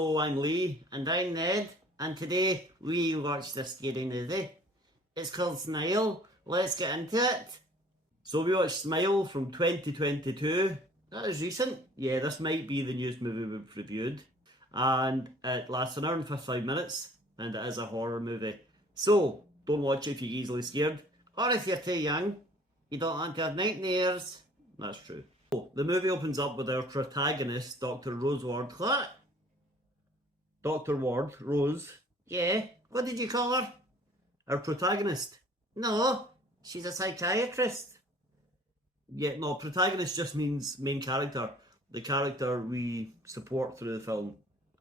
Hello, I'm Lee. And I'm Ned. And today we watched a scary movie. It's called Smile. Let's get into it. So we watched Smile from 2022. That is recent. Yeah, this might be the newest movie we've reviewed. And it lasts an hour and 55 minutes. And it is a horror movie. So, don't watch it if you're easily scared. Or if you're too young. You don't want to have nightmares. That's true. So, the movie opens up with our protagonist, Dr. Rose Ward. What? Dr. Ward, Rose. Yeah, what did you call her? Our protagonist. No, she's a psychiatrist. Yeah, no, protagonist just means main character. The character we support through the film.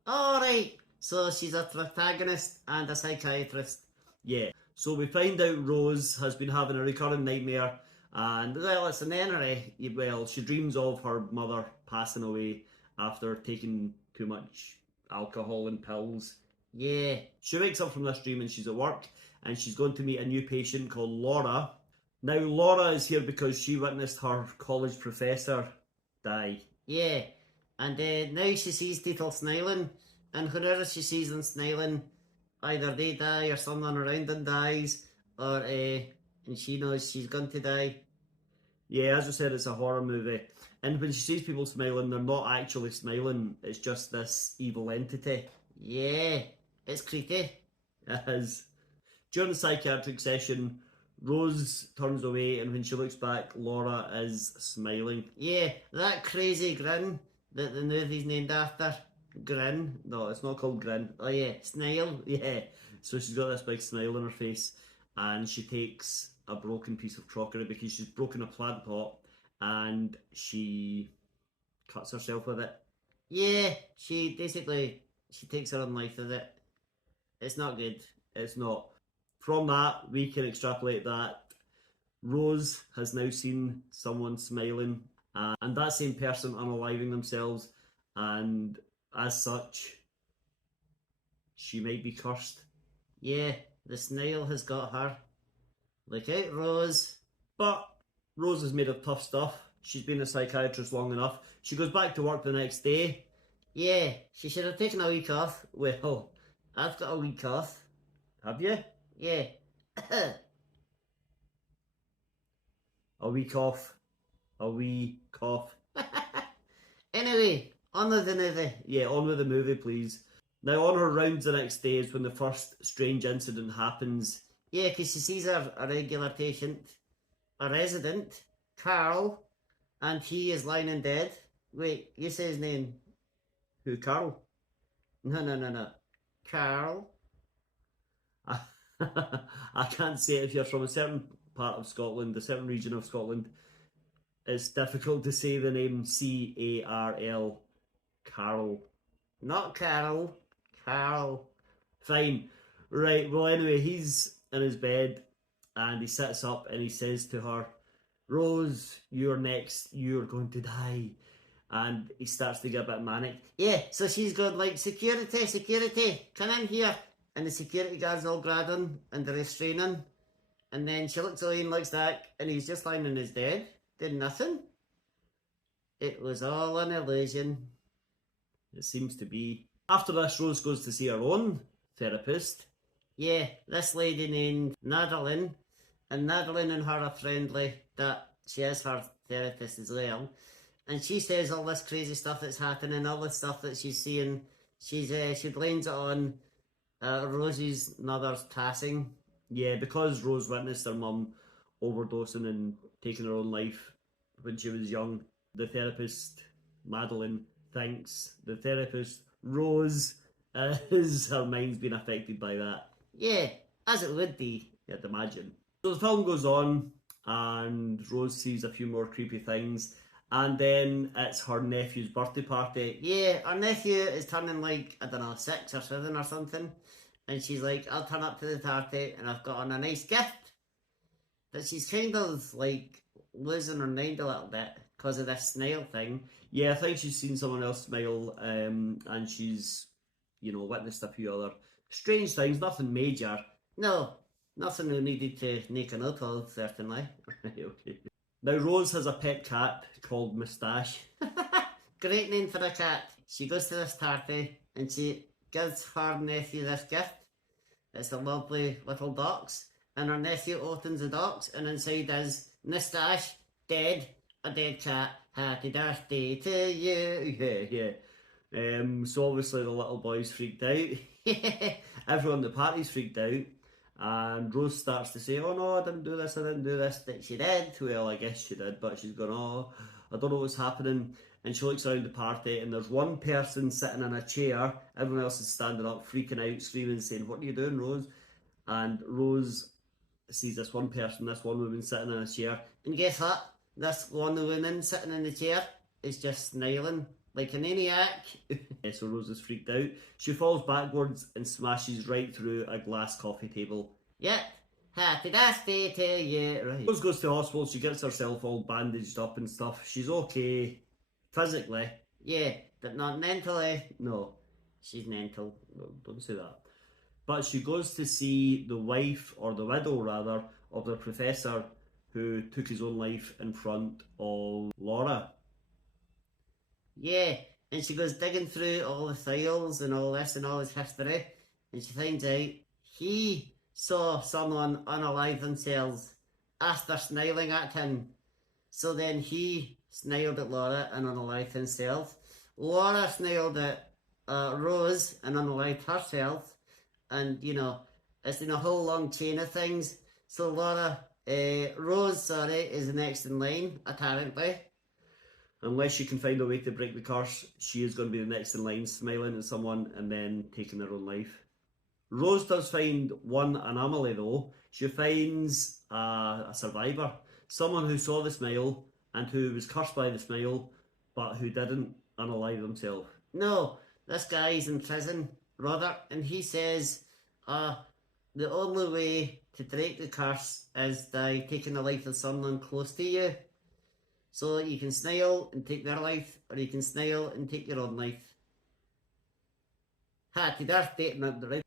Alright, so she's a protagonist and a psychiatrist. Yeah, so we find out Rose has been having a recurring nightmare and, well, it's an memory. Well, she dreams of her mother passing away after taking too much alcohol and pills. Yeah. She wakes up from this dream and she's at work and she's going to meet a new patient called Laura. Now, Laura is here because she witnessed her college professor die. Yeah. And now she sees people smiling, and whenever she sees them smiling, either they die or someone around them dies, or and she knows she's going to die. Yeah, as I said, it's a horror movie. And when she sees people smiling, they're not actually smiling. It's just this evil entity. Yeah, it's creepy. It is. During the psychiatric session, Rose turns away, and when she looks back, Laura is smiling. Yeah, that crazy grin that the movie's named after. Grin? No, it's not called Grin. Oh yeah, Smile. Yeah. So she's got this big smile on her face, and she takes a broken piece of crockery because she's broken a plant pot, and she cuts herself with it. Yeah, she takes her own life with it. It's not good. It's not. From that, we can extrapolate that Rose has now seen someone smiling, and that same person unaliving themselves, and as such, she might be cursed. Yeah, the snail has got her. Look out, Rose. But Rose is made of tough stuff. She's been a psychiatrist long enough. She goes back to work the next day. Yeah, she should have taken a week off. Well, I've got a week off. Have you? Yeah. A week off. A wee cough. Anyway, on with the movie. Yeah, on with the movie, please. Now, on her rounds the next day is when the first strange incident happens. Yeah, because she sees a regular patient, a resident, Carl, and he is lying in dead. Wait, you say his name. Who, Carl? No. Carl. I can't say it if you're from a certain part of Scotland, a certain region of Scotland. It's difficult to say the name C-A-R-L. Carl. Not Carol. Carl. Fine. Right, well, anyway, he's in his bed and he sits up and he says to her, Rose, you're next, you're going to die. And he starts to get a bit manic. Yeah, so she's going like, security, come in here. And the security guards all grab him and they're restraining. And then she looks away and looks back and he's just lying in his bed. Did nothing. It was all an illusion. It seems to be. After this, Rose goes to see her own therapist. Yeah, this lady named Madeline. And Madeline and her are friendly, that she is her therapist as well. And she says all this crazy stuff that's happening, all this stuff that she's seeing. She blames it on Rose's mother's passing. Yeah, because Rose witnessed her mum overdosing and taking her own life when she was young. The therapist, Madeline, thinks the therapist, Rose, her mind's been affected by that. Yeah, as it would be, you'd imagine. So the film goes on and Rose sees a few more creepy things, and then it's her nephew's birthday party. Yeah, her nephew is turning like, I don't know, 6 or 7 or something, and she's like, I'll turn up to the party and I've got on a nice gift. But she's kind of like losing her mind a little bit because of this snail thing. Yeah, I think she's seen someone else smile, and she's, witnessed a few other strange things, nothing major. No, nothing we needed to make a note of, certainly. Okay. Now, Rose has a pet cat called Moustache. Great name for a cat. She goes to this party and she gives her nephew this gift. It's a lovely little box, and her nephew opens the box, and inside is Moustache, dead, a dead cat. Happy birthday to you. Yeah, yeah. So obviously the little boy's freaked out. Everyone at the party's freaked out. And Rose starts to say, oh no, I didn't do this, That she did. Well, I guess she did, but she's going, oh, I don't know what's happening. And she looks around the party, and there's one person sitting in a chair. Everyone else is standing up, freaking out, screaming, saying, what are you doing, Rose? And Rose sees this one woman sitting in a chair. And guess what? This one woman sitting in the chair is just smiling like a maniac. So Rose is freaked out. She falls backwards and smashes right through a glass coffee table. Yep, happy birthday to you. Right. Rose goes to the hospital. She gets herself all bandaged up and stuff. She's okay physically. Yeah, but not mentally. No, she's mental. No, don't say that. But she goes to see the wife, or the widow rather, of the professor who took his own life in front of Laura. Yeah, and she goes digging through all the files and all this and all his history, and she finds out he saw someone unalive themselves after smiling at him. So then he smiled at Laura and unalived himself. Laura smiled at Rose and unalived herself. And, you know, it's been a whole long chain of things. So Rose, is the next in line, apparently. Unless she can find a way to break the curse, she is going to be the next in line, smiling at someone and then taking their own life. Rose does find one anomaly though. She finds a survivor. Someone who saw the smile and who was cursed by the smile, but who didn't unalive himself. No, this guy's in prison, Robert, and he says the only way to break the curse is by taking the life of someone close to you. So you can smile and take their life, or you can smile and take your own life. Happy birthday, not the right.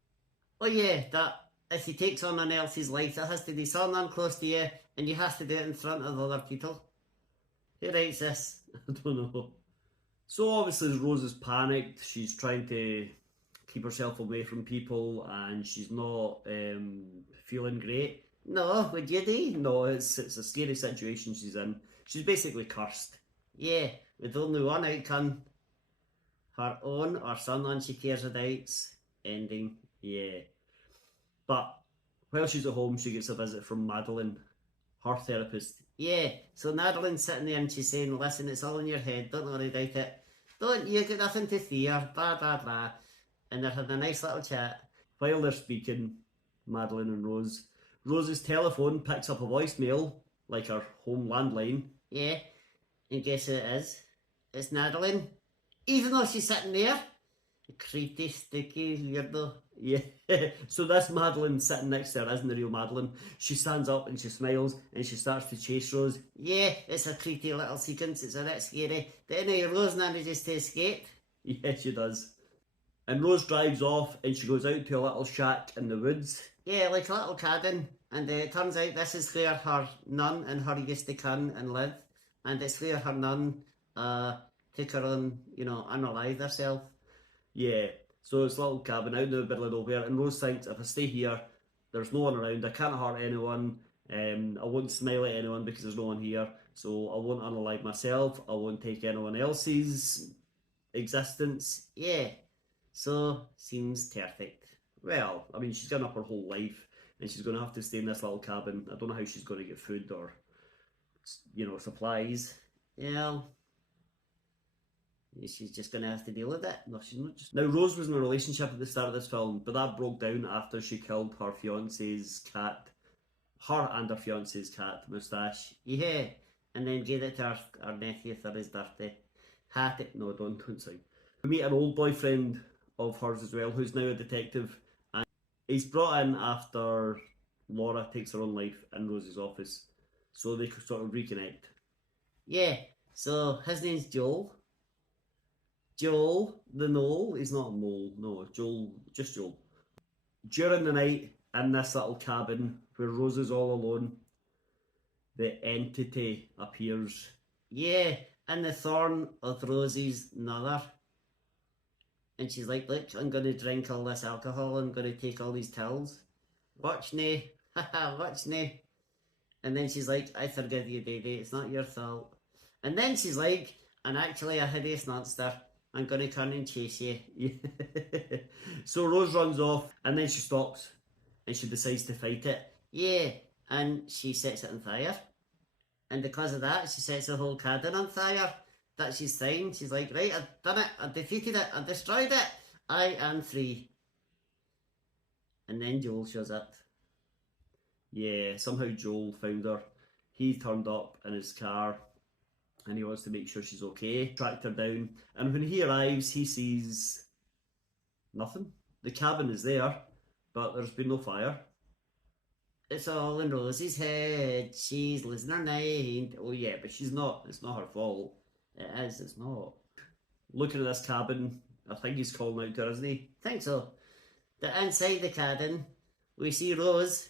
Oh yeah, that if he takes someone else's life, it has to be someone close to you, and you have to do it in front of other people. Who writes this? I don't know. So obviously Rose is panicked. She's trying to keep herself away from people, and she's not feeling great. No, would you do? No, it's a scary situation she's in. She's basically cursed. Yeah, with only one outcome. Her own or someone she cares about's ending. Yeah. But while she's at home, she gets a visit from Madeline, her therapist. Yeah, so Madeline's sitting there and she's saying, listen, it's all in your head, don't worry about it. Don't, you got nothing to fear, blah, blah, blah. And they're having a nice little chat. While they're speaking, Madeline and Rose, Rose's telephone picks up a voicemail, like her home landline. Yeah, and guess who it is? It's Madeline. Even though she's sitting there. Creepy, sticky, weirdo. Yeah. So this Madeline sitting next to her isn't the real Madeline. She stands up and she smiles and she starts to chase Rose. Yeah, it's a creepy little sequence. It's a bit scary. But anyway, Rose manages to escape. Yeah, she does. And Rose drives off and she goes out to a little shack in the woods. Yeah, like a little cabin. And it turns out this is where her nun and her used to come and live. And it's where her nun took her on, unalive herself. Yeah, so it's a little cabin out in the middle of nowhere, and Rose thinks, if I stay here, there's no one around, I can't hurt anyone, I won't smile at anyone because there's no one here, so I won't unalive myself, I won't take anyone else's existence. Yeah, so seems perfect. Well, I mean, she's given up her whole life, and she's going to have to stay in this little cabin. I don't know how she's going to get food or, supplies. Yeah. She's just going to have to deal with it. No, she's not just... Now, Rose was in a relationship at the start of this film, but that broke down after she killed her fiance's cat. Her and her fiance's cat, Moustache. Yeah, and then gave it to her nephew for his birthday. No, don't sing. We meet an old boyfriend of hers as well, who's now a detective, and he's brought in after Laura takes her own life in Rose's office, so they could sort of reconnect. Yeah, so his name's Joel. Joel, the Knoll, he's not a mole, no, Joel, just Joel. During the night, in this little cabin, where Rose is all alone, the entity appears. Yeah, in the thorn of Rose's mother. And she's like, look, I'm going to drink all this alcohol, I'm going to take all these pills. Watch me, haha, watch me. And then she's like, I forgive you, baby, it's not your fault. And then she's like, and actually a hideous monster, I'm going to come and chase you. So Rose runs off, and then she stops, and she decides to fight it. Yeah, and she sets it on fire. And because of that, she sets the whole cabin on fire. That she's fine. She's like, right, I've done it, I've defeated it, I've destroyed it, I am free. And then Joel shows up. Yeah, somehow Joel found her. He turned up in his car and he wants to make sure she's okay. Tracked her down, and when he arrives, he sees nothing. The cabin is there, but there's been no fire. It's all in Rosie's head. She's losing her mind. Oh yeah, but she's not. It's not her fault. It is. It's not. Looking at this cabin, I think he's calling out to her, isn't he? Think so. But inside the cabin, we see Rose,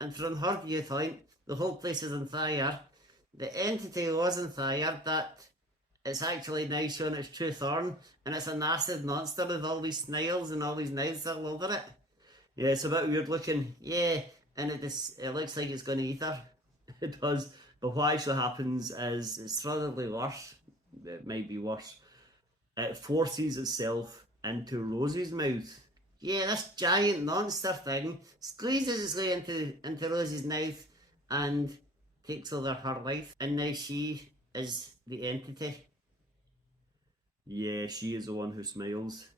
and from her viewpoint, the whole place is on fire. The entity was on fire, but it's actually now showing its true form, and it's a massive monster with all these snails and all these knives all over it. Yeah, it's a bit weird looking. Yeah, and it looks like it's going to eat her. It does. But what actually happens is it's probably worse. It might be worse. It forces itself into Rosie's mouth. Yeah, this giant monster thing squeezes its way into Rosie's mouth and takes over her life. And now she is the entity. Yeah, she is the one who smiles.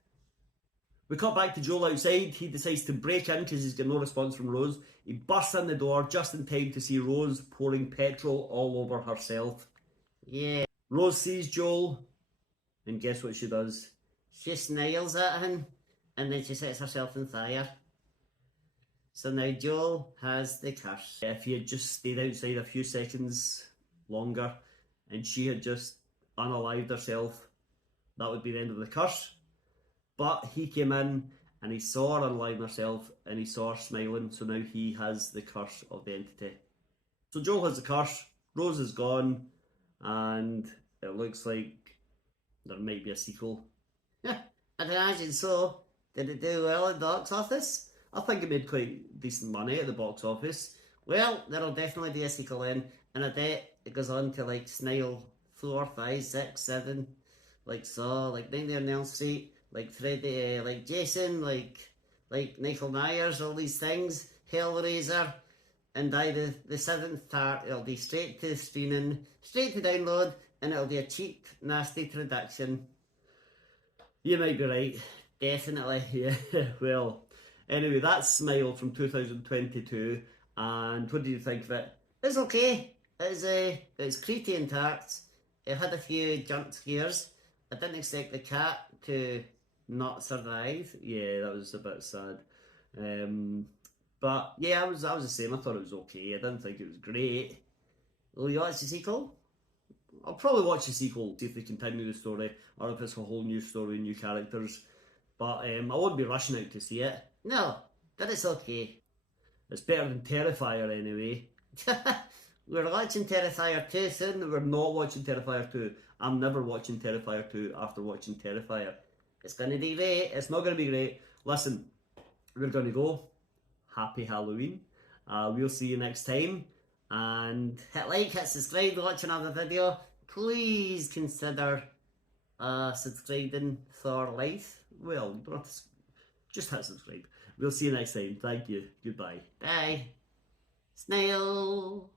We cut back to Joel outside. He decides to break in because he's got no response from Rose. He bursts in the door just in time to see Rose pouring petrol all over herself. Yeah. Rose sees Joel, and guess what she does? She smiles at him, and then she sets herself on fire. So now Joel has the curse. If he had just stayed outside a few seconds longer, and she had just unalived herself, that would be the end of the curse. But he came in and he saw her unalive herself and he saw her smiling, so now he has the curse of the entity. So Joel has the curse, Rose is gone, and it looks like there might be a sequel. I'd imagine so. Did it do well at the box office? I think it made quite decent money at the box office. Well, there'll definitely be a sequel in, and I bet it goes on to like Snail 4, 5, 6, 7, like Saw, like Nightmare on Elm Street, like Freddy, like Jason, like Michael Myers, all these things, Hellraiser, and by the seventh part, it'll be straight to streaming, straight to download, and it'll be a cheap, nasty production. You might be right, definitely, yeah. Well, anyway, that's Smile from 2022, and what do you think of it? It's okay. It's creepy and tarts. It had a few jump scares. I didn't expect the cat to not survive. Yeah, that was a bit sad. But yeah, I was the same. I thought it was okay. I didn't think it was great. Will you watch the sequel? I'll probably watch the sequel, see if they continue the story, or if it's a whole new story, new characters. But I won't be rushing out to see it. No, but it's okay. It's better than Terrifier anyway. We're watching Terrifier 2 soon. We're not watching Terrifier 2. I'm never watching Terrifier 2 after watching Terrifier. It's going to be great. It's not going to be great. Listen, we're going to go. Happy Halloween. We'll see you next time. And hit like, hit subscribe, watch another video. Please consider subscribing for life. Well, you don't have to, just hit subscribe. We'll see you next time. Thank you. Goodbye. Bye. Snail.